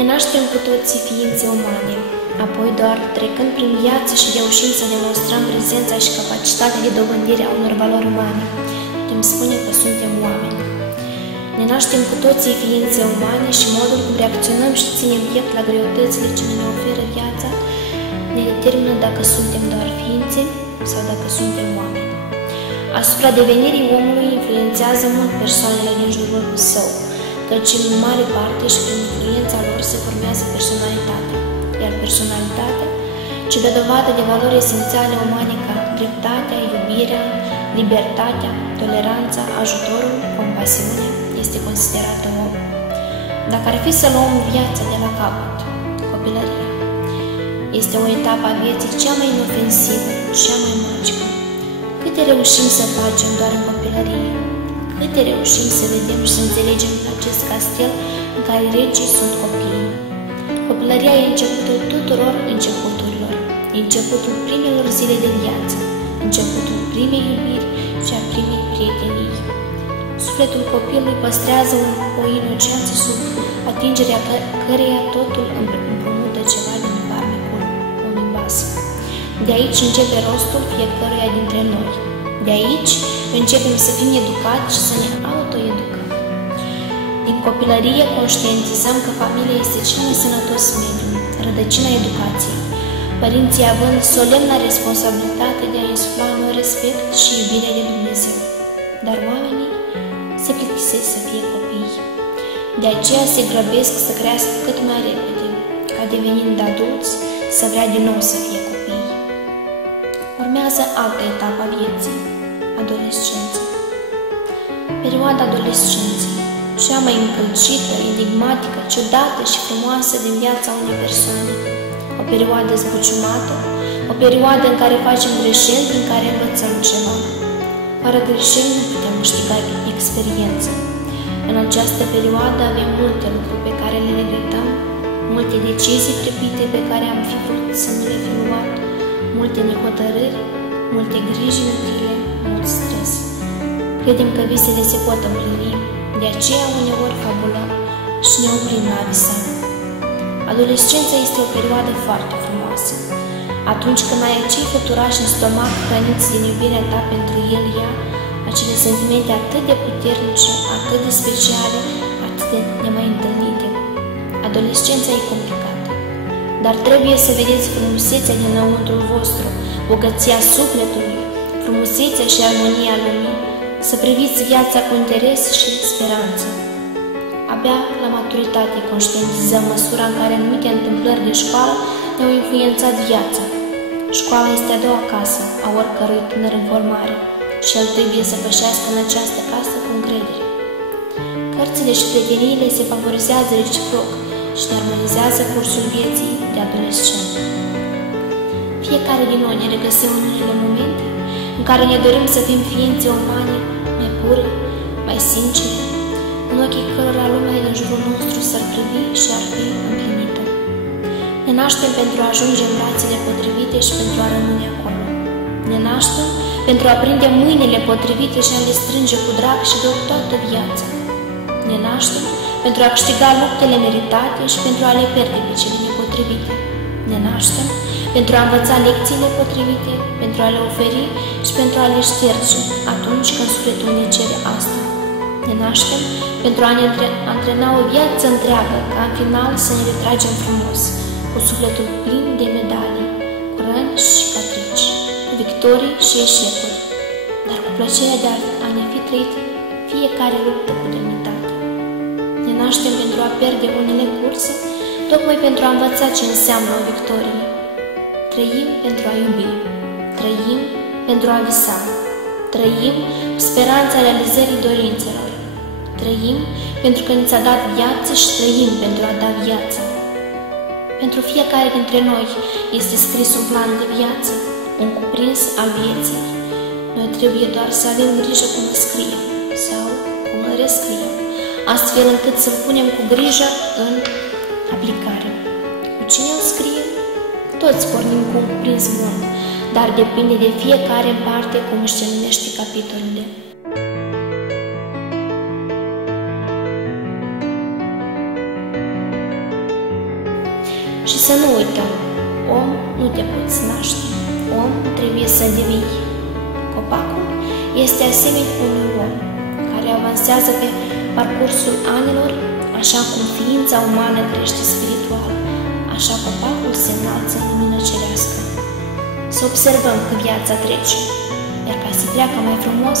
Ne naștem cu toții ființe umane, apoi doar trecând prin viață și reușind să demonstrăm prezența și capacitatea de dobândire a unor valori umane, putem spune că suntem oameni. Ne naștem cu toții ființe umane și modul cum reacționăm și ținem piept la greutățile ce ne oferă viața ne determină dacă suntem doar ființe sau dacă suntem oameni. Asupra devenirii omului influențează mult persoanele din jurul său, căci în mare parte și prin influența lor se formează personalitatea, iar personalitatea, ce dă dovadă de valori esențiale umane ca dreptatea, iubirea, libertatea, toleranța, ajutorul, compasiunea, este considerată om. Dacă ar fi să luăm viața de la capăt, copilăria este o etapă a vieții cea mai inofensivă, cea mai magică. Câte reușim să facem doar în copilărie? Câte reușim să vedem și să înțelegem acest castel în care regii sunt copiii? Copilăria e începutul tuturor începuturilor, începutul primelor zile de viață, începutul primei iubiri și a primei prietenii. Sufletul copilului păstrează o inocență sub atingerea căreia totul împrumută ceva din farmecul unui vas. De aici începe rostul fiecăruia dintre noi. De aici începem să fim educați și să ne autoeducăm. Din copilărie conștientizăm că familia este cel mai sănătos mediu, rădăcina educației, părinții având solemna responsabilitate de a insufla în noi respect și iubirea de Dumnezeu. Dar oamenii se plictisesc să fie copii. De aceea se grăbesc să crească cât mai repede, ca devenind adulți să vrea din nou să fie copii. Urmează altă etapă a vieții, adolescența. Perioada adolescenței, cea mai încălcită, enigmatică, ciudată și frumoasă din viața unei persoane. O perioadă zbuciumată, o perioadă în care facem greșeli, în care învățăm ceva. Fără greșeli nu putem câștiga experiență. În această perioadă avem multe lucruri pe care le regretăm, multe decizii pripite pe care am fi vrut să nu le fi luat, multe nehotărâri, multe griji inutile, mult stres. Credem că visele se pot împlini, de aceea uneori fabulăm și ne oprim la visare. Adolescența este o perioadă foarte frumoasă. Atunci când ai acei făturași în stomac hrăniți din iubirea ta pentru el, ea, acele sentimente atât de puternice, atât de speciale, atât de nemai întâlnite. Adolescența e complicată, dar trebuie să vedeți frumusețea dinăuntrul vostru, bogăția sufletului, frumusețea și armonia lumii, să priviți viața cu interes și speranță. Abia la maturitate conștientizăm măsura în care anumite întâmplări de școală ne-au influențat viața. Școala este a doua casă a oricărui tânăr în formare și el trebuie să pășească în această casă cu încredere. Cărțile și prieteniile se favorizează reciproc și ne armonizează cursul vieții de adolescent. Fiecare din noi ne regăsim în unele momente în care ne dorim să fim ființe umane mai pure, mai sincere, în ochii cărora lumea din jurul nostru s-ar privi și ar fi împlinită. Ne naștem pentru a ajunge în brațele potrivite și pentru a rămâne acolo. Ne naștem pentru a prinde mâinile potrivite și a le strânge cu drag și dor toată viața. Ne naștem pentru a câștiga luptele meritate și pentru a le pierde pe cele nepotrivite. Ne naștem pentru a învăța lecțiile potrivite, pentru a le oferi și pentru a le șterge atunci când sufletul ne cere asta. Ne naștem pentru a ne antrena o viață întreagă, ca în final să ne retragem frumos, cu sufletul plin de medalii, cu răni și cicatrici, cu victorii și eșecuri, dar cu plăcerea de a ne fi trăit fiecare luptă cu demnitate. Ne naștem pentru a pierde unele curse, tocmai pentru a învăța ce înseamnă o victorie. Trăim pentru a iubi, trăim pentru a visa, trăim cu speranța realizării dorințelor, trăim pentru că ni s-a dat viață și trăim pentru a da viață. Pentru fiecare dintre noi este scris un plan de viață, un cuprins al vieții. Noi trebuie doar să avem grijă cum îl scriem sau cum îl rescriem, astfel încât să-l punem cu grijă în aplicare. Cu cine îl scriem? Toți pornim cu un cuprins bun, dar depinde de fiecare în parte cum își numește capitolele. Și să nu uităm, om nu te poți naște, om trebuie să devii. Copacul este asemenea unui om care avansează pe parcursul anilor, așa cum ființa umană crește spiritual, așa copacul se înalță în lumină cerească. Să observăm că viața trece, iar ca să treacă mai frumos,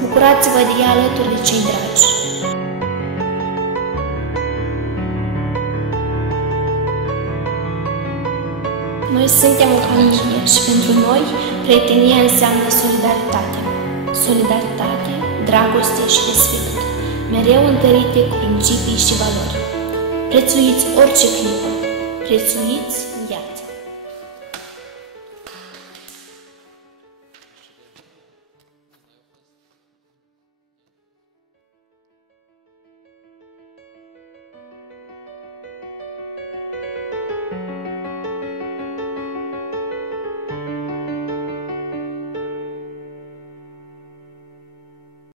bucurați-vă de ea alături de cei dragi. Noi suntem o familie și pentru noi prietenia înseamnă solidaritate. Solidaritate, dragoste și respect, mereu întărite cu principii și valori. Prețuiți orice clipă, prețuiți viața.